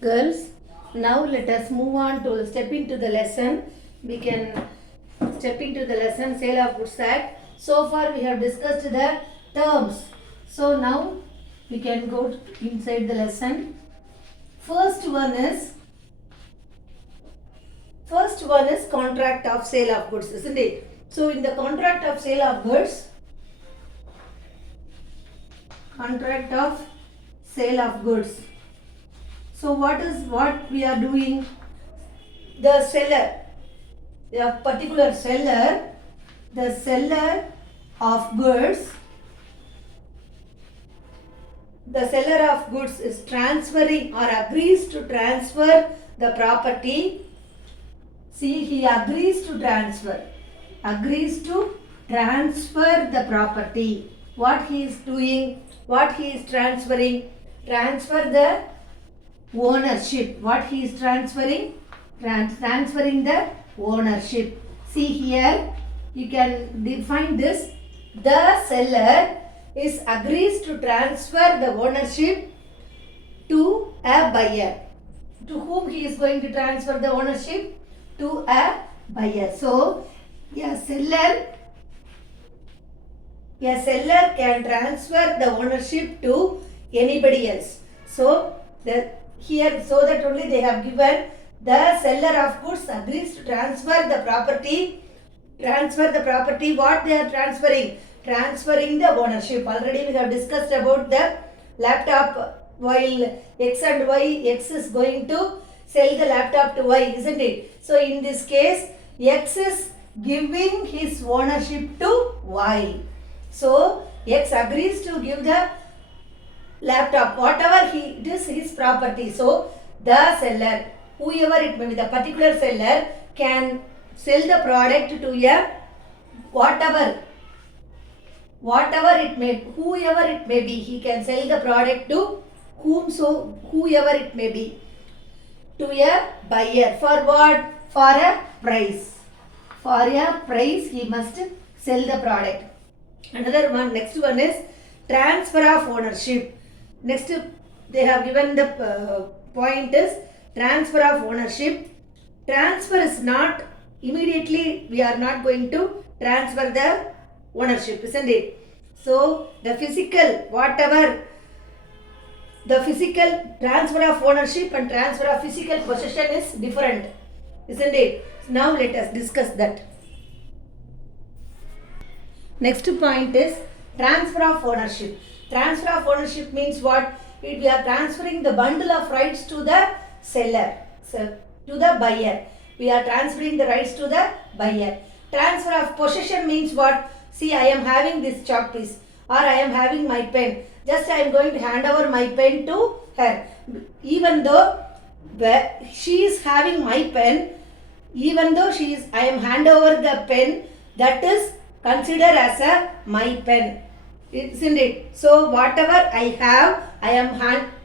Girls, now let us move on to step into the lesson. We can step into the lesson Sale of Goods Act. So far we have discussed the terms. So now we can go inside the lesson. First one is contract of sale of goods, isn't it? So in the contract of sale of goods, contract of sale of goods. So what we are doing? The seller, the particular seller, the seller of goods, the seller of goods is transferring or agrees to transfer the property. See, he agrees to transfer the property. What he is doing, what he is transferring, transfer the ownership. What he is transferring? Transferring the ownership. See here, you can define this. The seller is agrees to transfer the ownership to a buyer. To whom he is going to transfer the ownership? To a buyer. So, a seller can transfer the ownership to anybody else. So, so that only they have given the seller of goods agrees to transfer the property. What they are transferring? Transferring the ownership. Already we have discussed about the laptop, while X and Y, X is going to sell the laptop to Y, isn't it? So in this case, X is giving his ownership to Y. So X agrees to give the laptop, whatever it is his property. So the seller, whoever it may be, the particular seller can sell the product to a whoever it may be, he can sell the product to whoever it may be, to a buyer. For what? For a price. For a price he must sell the product. Next one is transfer of ownership. Next they have given the point is transfer of ownership. Transfer is not immediately, we are not going to transfer the ownership, isn't it? So the physical transfer of ownership and transfer of physical possession is different, isn't it? Now let us discuss that. Next point is transfer of ownership. Transfer of ownership means what? We are transferring the bundle of rights to the seller, to the buyer. We are transferring the rights to the buyer. Transfer of possession means what? See, I am having this chalk piece, or I am having my pen. Just I am going to hand over my pen to her. Even though she is having my pen, I am hand over the pen, that is considered as my pen, isn't it? So whatever I have, I am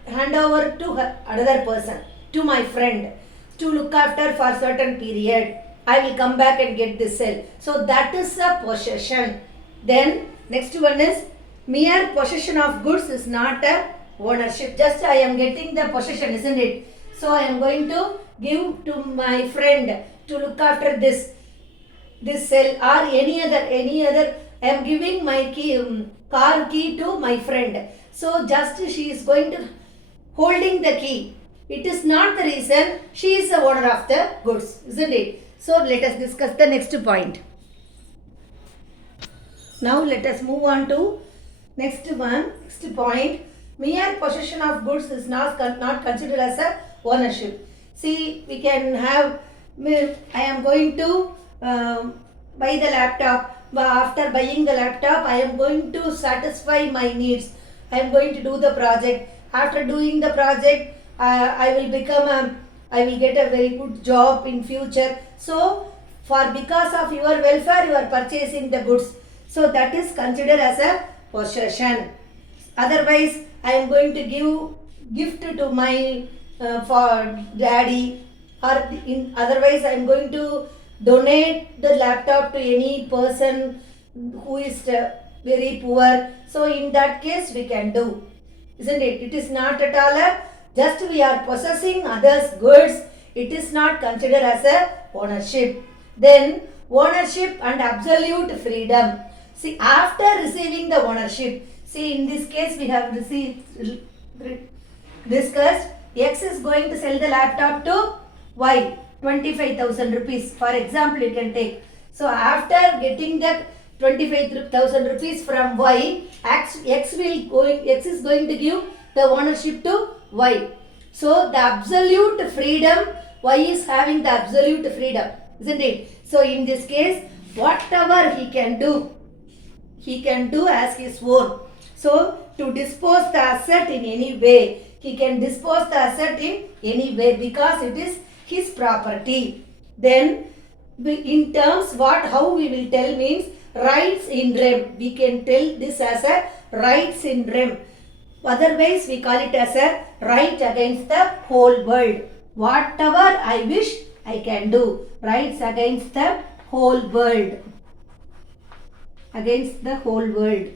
hand over to another person, to my friend, to look after for certain period. I will come back and get this cell. So that is a possession. Then next one is mere possession of goods is not a ownership. Just I am getting the possession, isn't it? So I am going to give to my friend to look after this cell or any other. I am giving my car key to my friend. So just she is going to holding the key. It is not the reason she is the owner of the goods, isn't it? So let us discuss the next point. Now let us move on to next point. Mere possession of goods is not considered as a ownership. See, we can have, I am going to buy the laptop. But after buying the laptop, I am going to satisfy my needs. I am going to do the project. After doing the project, I will get a very good job in future. So, because of your welfare, you are purchasing the goods. So, that is considered as a possession. Otherwise, I am going to give gift to my for daddy, or otherwise I am going to donate the laptop to any person who is very poor. So in that case we can do, isn't it? It is not at all a Just we are possessing others' goods, it is not considered as a ownership. Then ownership and absolute freedom. See, after receiving the ownership, see in this case we have discussed X is going to sell the laptop to Y, 25,000 rupees. For example, you can take. So after getting that 25,000 rupees from Y, X is going to give the ownership to Y. So the absolute freedom, Y is having the absolute freedom, isn't it? So in this case, whatever he can do as his own. So to dispose the asset in any way, he can dispose the asset in any way because it is his property. Then in terms how we will tell means rights in rem. We can tell this as a rights in rem. Otherwise we call it as a right against the whole world. Whatever I wish I can do. Rights against the whole world. Against the whole world.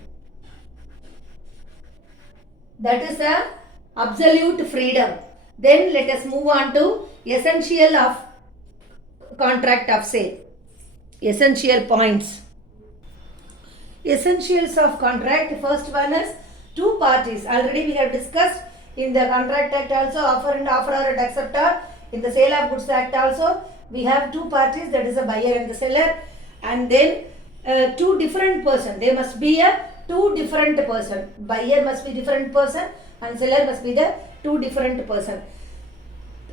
That is a absolute freedom. Then let us move on to essential of contract of sale. Essential points. Essentials of contract. First one is two parties. Already we have discussed in the Contract Act also, offer and offerer and acceptor. In the Sale of Goods Act also, we have two parties, that is a buyer and the seller. And then two different person. They must be a two different person. Buyer must be different person and seller must be the two different person.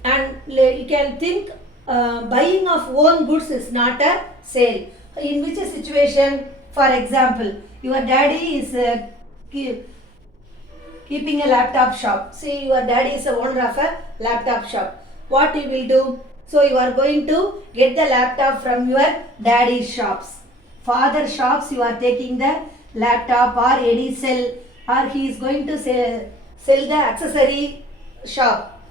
And you can think buying of own goods is not a sale. In which situation? For example, your daddy is keeping a laptop shop. See, your daddy is the owner of a laptop shop. What you will do? So you are going to get the laptop from your daddy's shops. Father shops, you are taking the laptop or any sell, or he is going to sell the accessory shop.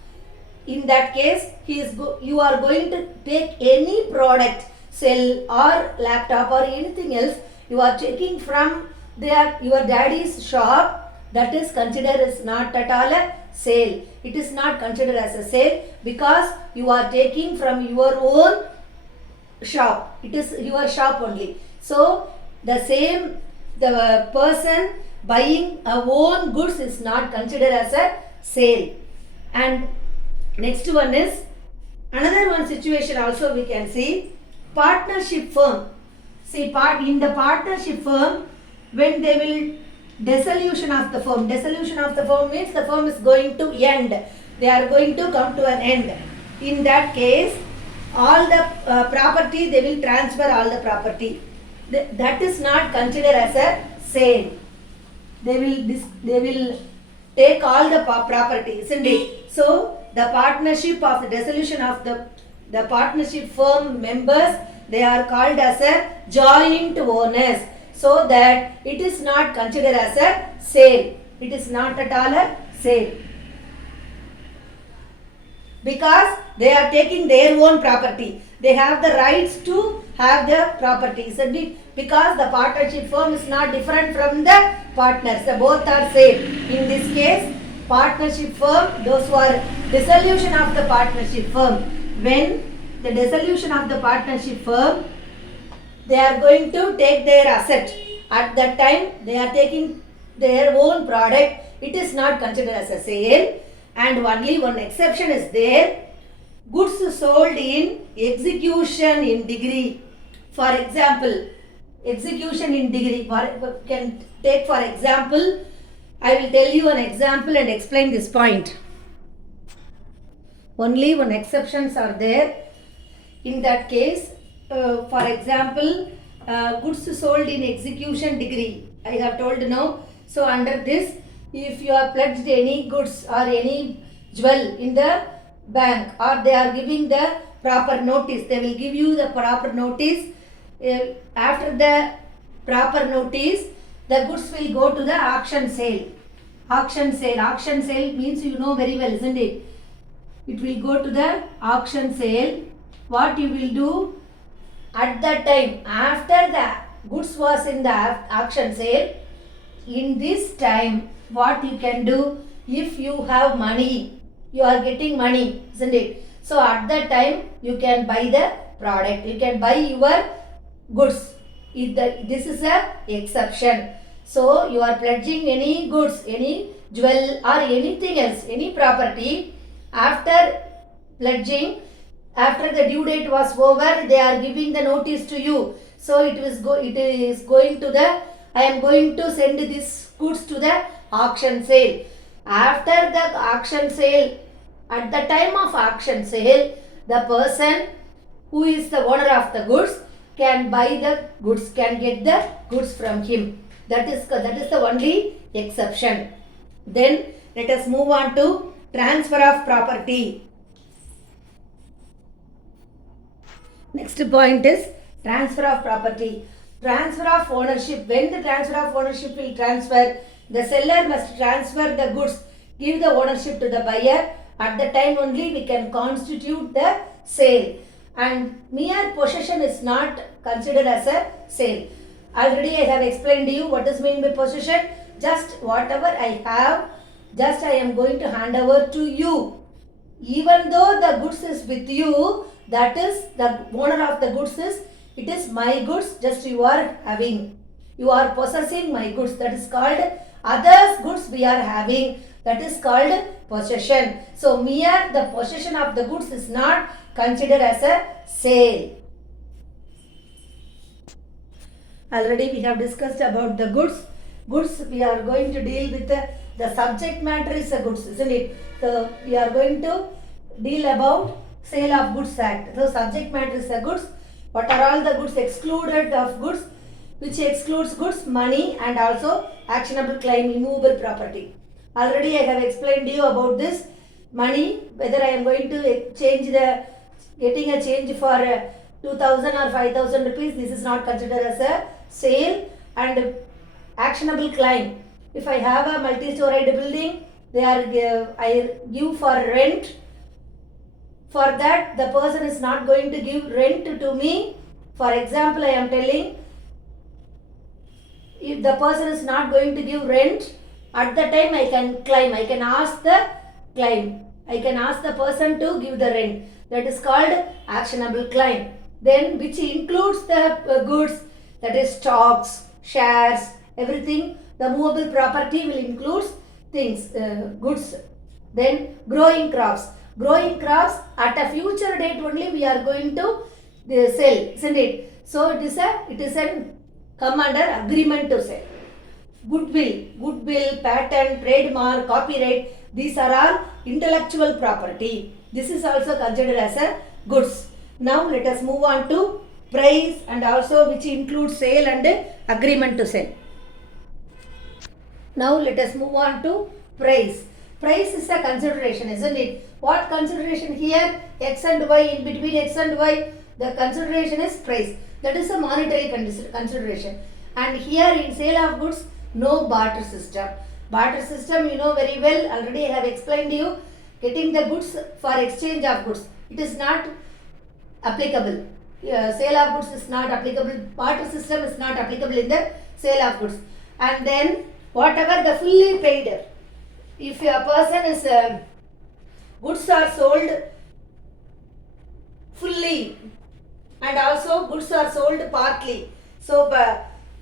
In that case, you are going to take any product, cell or laptop or anything else, you are taking from your daddy's shop. That is considered as not at all a sale. It is not considered as a sale because you are taking from your own shop. It is your shop only. So the person buying a own goods is not considered as a sale. And next one is another one situation also we can see partnership firm. See, in the partnership firm, when they will dissolution of the firm. Dissolution of the firm means the firm is going to end. They are going to come to an end. In that case, all the property, they will transfer all the property. That is not considered as a sale. They will take all the property, isn't it? So the partnership of the dissolution of the partnership firm members, they are called as a joint owners. So that it is not considered as a sale. It is not at all a sale. Because they are taking their own property. They have the rights to have their property, isn't it? Because the partnership firm is not different from the partners. The both are same. In this case, partnership firm, those who are dissolution of the partnership firm. When the dissolution of the partnership firm, they are going to take their asset. At that time, they are taking their own product. It is not considered as a sale. And only one exception is there. Goods sold in execution in degree. For example, execution in degree. Can take for example, I will tell you an example and explain this point. Only one exceptions are there. In that case, for example, goods sold in execution degree. I have told now. So under this, if you have pledged any goods or any jewel in the bank, or they are giving the proper notice, they will give you the proper notice. After the proper notice, the goods will go to the auction sale. Auction sale. Auction sale means you know very well, isn't it? It will go to the auction sale. What you will do? At that time, after the goods was in the auction sale, in this time, what you can do, if you have money, you are getting money, isn't it? So at that time you can buy the product, you can buy your goods. This is a exception. So you are pledging any goods, any jewel or anything else, any property. After pledging, after the due date was over, they are giving the notice to you. So it is going to the, I am going to send this goods to the auction sale. After the auction sale, at the time of auction sale, the person who is the owner of the goods can buy the goods, can get the goods from him. That is the only exception. Then let us move on to transfer of property. Next point is transfer of property. Transfer of ownership. When the transfer of ownership will transfer, the seller must transfer the goods, give the ownership to the buyer. At the time only we can constitute the sale. And mere possession is not considered as a sale. Already I have explained to you what is meant by possession. Just whatever I have, just I am going to hand over to you. Even though the goods is with you, that is the owner of the goods is, it is my goods, just you are having. You are possessing my goods. That is called others' goods we are having. That is called possession. So mere the possession of the goods is not considered as a sale. Already we have discussed about the goods. Goods we are going to deal with the subject matter is the goods, isn't it? So we are going to deal about Sale of Goods Act. So subject matter is the goods. What are all the goods excluded of goods? Which excludes goods, money and also actionable claim, immovable property. Already I have explained to you about this. Money, whether I am going to change getting a change for 2000 or 5000 rupees, this is not considered as a sale. And actionable claim, if I have a multi-storied building, I give for rent. For that, the person is not going to give rent to me. For example, I am telling, if the person is not going to give rent, at the time I can claim, I can ask the claim. I can ask the person to give the rent. That is called actionable claim. Then which includes the goods, that is stocks, shares, everything. The movable property will include things, goods. Then growing crops. Growing crops at a future date only we are going to sell, isn't it? So it is a come under agreement to sell. Goodwill, patent, trademark, copyright, these are all intellectual property. This is also considered as a goods. Now let us move on to price, and also which includes sale and agreement to sell. Now let us move on to price. Price is a consideration, isn't it? What consideration here? X and Y, in between X and Y, the consideration is price. That is a monetary consideration. And here in sale of goods, no barter system. Barter system you know very well, already I have explained to you. Getting the goods for exchange of goods, it is not applicable. Sale of goods is not applicable. Barter system is not applicable in the sale of goods. And then whatever the fully paid, if a person is goods are sold fully and also goods are sold partly. So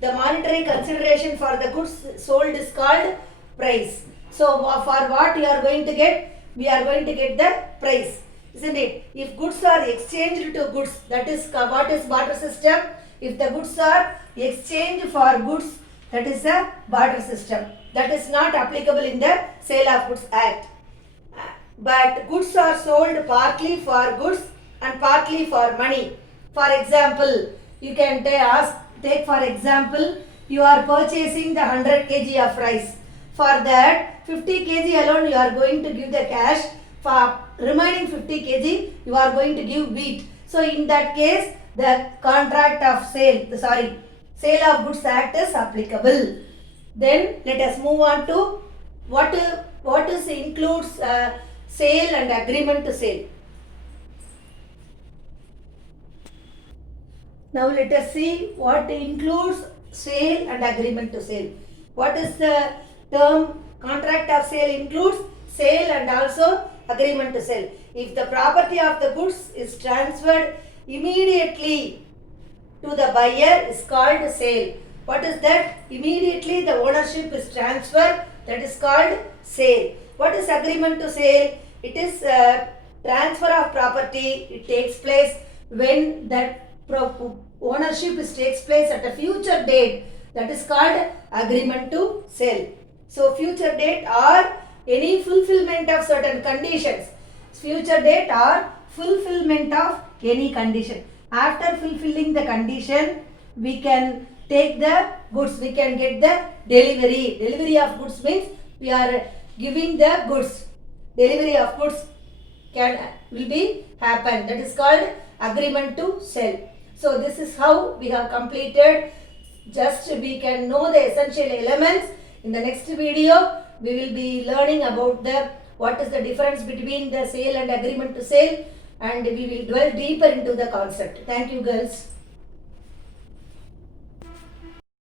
the monetary consideration for the goods sold is called price. So for what you are going to get, we are going to get the price, isn't it? If goods are exchanged to goods, that is what is barter system. If the goods are exchanged for goods, that is a barter system. That is not applicable in the Sale of Goods Act. But goods are sold partly for goods and partly for money. For example, you can take for example, you are purchasing the 100 kg of rice. For that 50 kg alone you are going to give the cash. For remaining 50 kg you are going to give wheat. So in that case the Sale of Goods Act is applicable. Then let us move on to what includes sale and agreement to sale. Now let us see what includes sale and agreement to sale. What is the term? Contract of sale includes sale and also agreement to sell. If the property of the goods is transferred immediately to the buyer is called sale. What is that? Immediately the ownership is transferred, that is called sale. What is agreement to sale? It is transfer of property. It takes place when that ownership takes place at a future date, that is called agreement to sell. So future date or any fulfillment of certain conditions. Future date or fulfillment of any condition. After fulfilling the condition, we can take the goods, we can get the delivery. Delivery of goods means we are giving the goods. Delivery of goods will be happen. That is called agreement to sell. So this is how we have completed. Just we can know the essential elements. In the next video, we will be learning about what is the difference between the sale and agreement to sale, and we will dwell deeper into the concept. Thank you, girls.